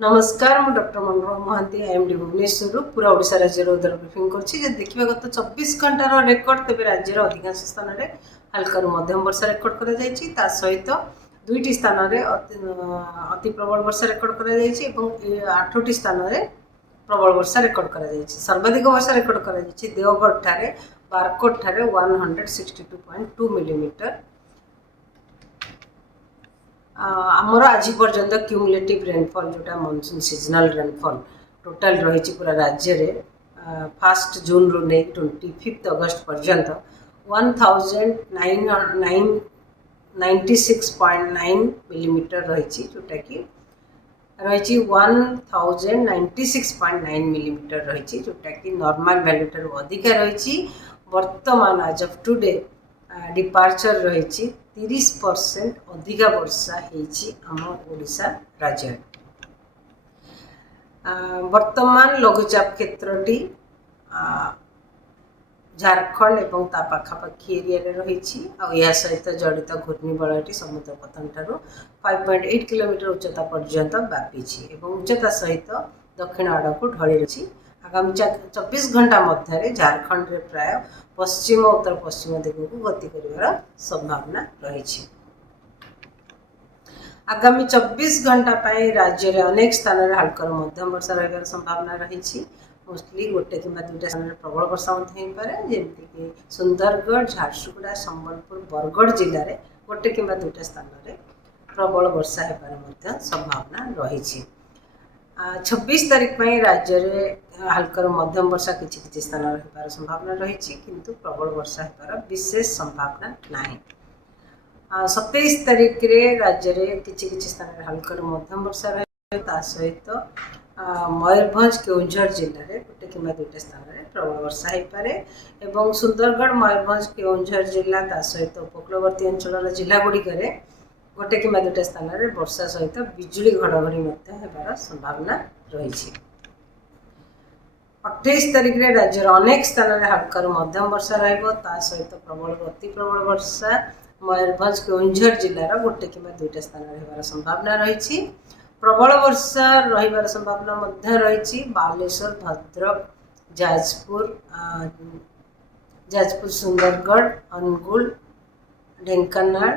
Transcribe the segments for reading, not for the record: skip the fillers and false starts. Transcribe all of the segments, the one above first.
नमस्कार मु doctor Manorama Mahanti IMD Bhubaneswar पूरा ओडिशा राज्य उदर ब्रीफिंग कर देखिए गत 24 घंटार रेकर्ड तेज राज्यर अधिकांश स्थान में हल्का मध्यम वर्षा रेकर्ड कर सहित दुईटी स्थान में अति प्रबल वर्षा रेकर्ड कर 8टी स्थान में प्रबल वर्षा रेकर्ड कर सर्वाधिक वर्षा रेकर्ड कर देवगढ़ ठारे बारकोट ठारे 162.2 मिलीमीटर आमर आज पर्यंत क्यूमुलेटिव रेनफॉल जोटा मॉनसून सीजनल रेनफॉल टोटाल रही पूरा राज्य रे 1 जून रु नहीं 25 अगस्त पर्यंत 1996.9 मिलीमीटर रही जोटा कि रही 1096.9 मिलीमीटर रही जोटा कि नॉर्मल वैल्यू ठार अधिका रही वर्तमान आज ऑफ टुडे डिपार्चर रही 30% अधिका वर्षा होम ओडिशा राज्य वर्तमान लघुचाप क्षेत्रटी झारखंड एवं ता पाखापाखी एरिया रही सहित जड़ित घूर्णिबलयटी समुद्र पतन ठारू 5.8 किलोमीटर उच्चता पर्यंत व्यापी उच्चता सहित दक्षिण आड़ को ढली रही आगामी 24 घंटा मध्य झारखंड रे प्राय पश्चिम उत्तर पश्चिम दिग को गति कर संभावना रही आगामी 24 घंटा राज्य में अनेक स्थान में हल्का मध्यम वर्षा रही संभावना रही मोस्टली गोटे कि दुईटा स्थान में प्रबल वर्षा होपे जमीक सुंदरगढ़ झारसुगुड़ा संबलपुर बरगढ़ जिले में गोटे कि दुईटा स्थान में प्रबल वर्षा होबार संभावना रही 26 तारीख राज्य में हल्का मध्यम वर्षा किसी स्थान होबार संभावना रही किंतु प्रबल वर्षा होबार विशेष संभावना नहीं 27 तारीख रे राज्य में किसी स्थान में हल्का मध्यम वर्षा रही सहित मयूरभंज केउंझर जिले में गोटे कि दुईटा स्थान में प्रबल वर्षा हो पाए और सुंदरगढ़ मयूरभंज केउंझर जिला सहित उपकूलवर्ती अंचल जिला गुड़िक गोटे कि दुईटा स्थान में वर्षा सहित बिजुली घड़घड़ी होबार संभावना रही 28 तारीख रे राज्यर अनेक स्थान में हल्का मध्यम वर्षा सहित प्रबल अति प्रबल वर्षा मयूरभंज केउंझर जिलार गोटे कि दुईटा स्थान में होबार संभावना रही प्रबल वर्षा रही संभावना रही बालेश्वर भद्रक जाजपुर सुंदरगढ़ अनुगुल ढेंकानाल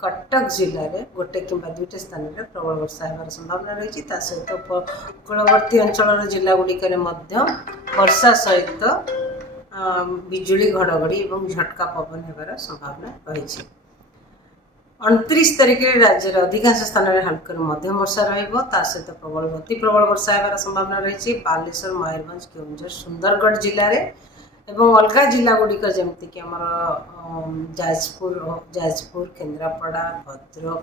कटक जिले में गोटे कि दुईटा स्थान में प्रबल वर्षा होबार संभावना रही सहित उपकूलवर्ती अंचल जिला गुड़िक वर्षा सहित बिजुली घड़घड़ी और झटका पवन होबार संभावना रही 29 तारीख में राज्य अधिकांश स्थान में हल्का मध्यम वर्षा सहित प्रबल अति प्रबल वर्षा होबार संभावना रही बालेश्वर मयूरभंज केउंझर सुंदरगढ़ जिले में एवं अलग जिला गुड़िक जमीक आमर जाजपुर केन्द्रापड़ा भद्रक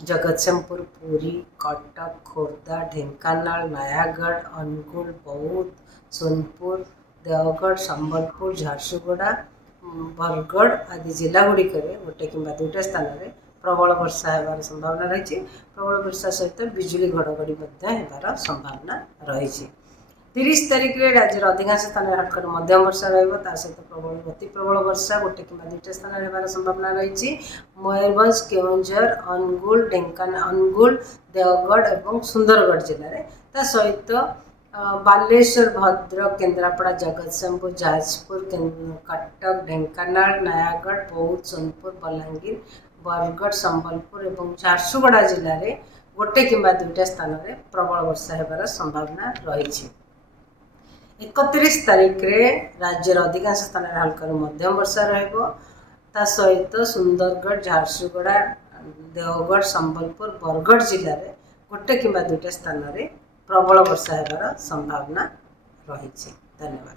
जगतसिंहपुर पुरी कटक खोर्धा ढेंकानाल नयागढ़ अनुगुल बौद्ध सोनपुर देवगढ़ संबलपुर झारसुगुड़ा बरगढ़ आदि जिला गुड़िक गोटे कि दुईटा स्थान में प्रबल वर्षा होबार संभावना रही प्रबल वर्षा सहित बिजुली घड़घड़ी होबार संभावना रही 30 तारीख में राज्य अधिकांश स्थान में हल्का मध्यम वर्षा सहित प्रबल अति प्रबल वर्षा गोटे कि दुईटा स्थान में होबार संभावना रही मयूरभंज केउंझर अनुगुल ढेंकानाल अनुगुल देवगढ़ और सुंदरगढ़ जिले में सहित बालेश्वर भद्रक केन्द्रापड़ा जगतसिंहपुर जाजपुर कटक ढेंकानाल नयागढ़ बौद्ध सोनपुर बलांगीर बरगढ़ संबलपुर और झारसुगुड़ा जिले में गोटे कि दुईटा स्थान में प्रबल वर्षा होबार संभावना रही 31 तारीख रे राज्यर अधिकांश स्थान में हल्का मध्यम वर्षा सहित सुंदरगढ़ झारसुगुड़ा देवगढ़ संबलपुर बरगढ़ जिले में गोटे कि दुईटा स्थान में प्रबल वर्षा होबार संभावना रही। धन्यवाद।